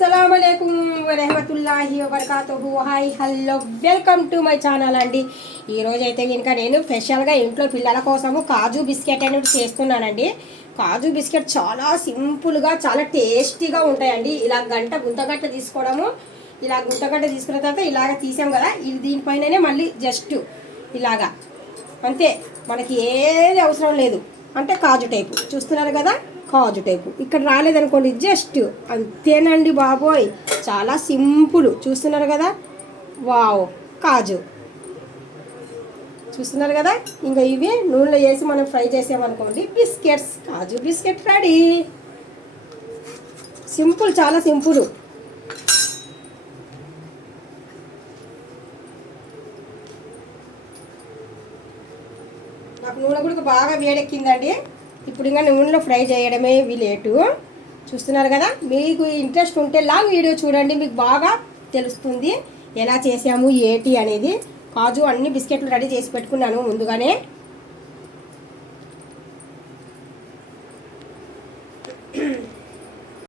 అస్సలాముఅలైకుం వరహమతుల్లాహి వబర్కాతుహు. Hi hello welcome to my channel అండి. ఈరోజు అయితే కనుక నేను స్పెషల్గా ఇంట్లో పిల్లల కోసము కాజు బిస్కెట్ అనేది చేస్తున్నానండి. కాజు బిస్కెట్ చాలా సింపుల్గా చాలా టేస్టీగా ఉంటాయండి. ఇలా గుంతగట్ట తీసుకోవడము, ఇలా గుంతగట్ట తీసుకున్న తర్వాత ఇలాగ తీసాం కదా, ఇది దీనిపైననే మళ్ళీ జస్ట్ ఇలాగా అంతే, మనకి ఏది అవసరం లేదు. అంటే కాజు టైపు చూస్తున్నారు కదా, కాజు టైపు ఇక్కడ రాలేదనుకోండి, జస్ట్ అంతేనండి బాబోయ్, చాలా సింపుల్. చూస్తున్నారు కదా, వావ్, కాజు చూస్తున్నారు కదా. ఇంకా ఇవి నూనెలో వేసి మనం ఫ్రై చేసామనుకోండి, బిస్కెట్స్, కాజు బిస్కెట్ రెడీ. సింపుల్, చాలా సింపుల్. నాకు నూనె కూడా బాగా వేడెక్కిందండి. ఇప్పుడు ఇంకా నూనెలో ఫ్రై చేయడమే లేటు. చూస్తున్నారు కదా, మీకు ఇంట్రెస్ట్ ఉంటే లాంగ్ వీడియో చూడండి, మీకు బాగా తెలుస్తుంది ఎలా చేసాము ఏంటి అనేది. కాజు అన్ని బిస్కెట్లు రెడీ చేసి పెట్టుకున్నాను ముందుగానే.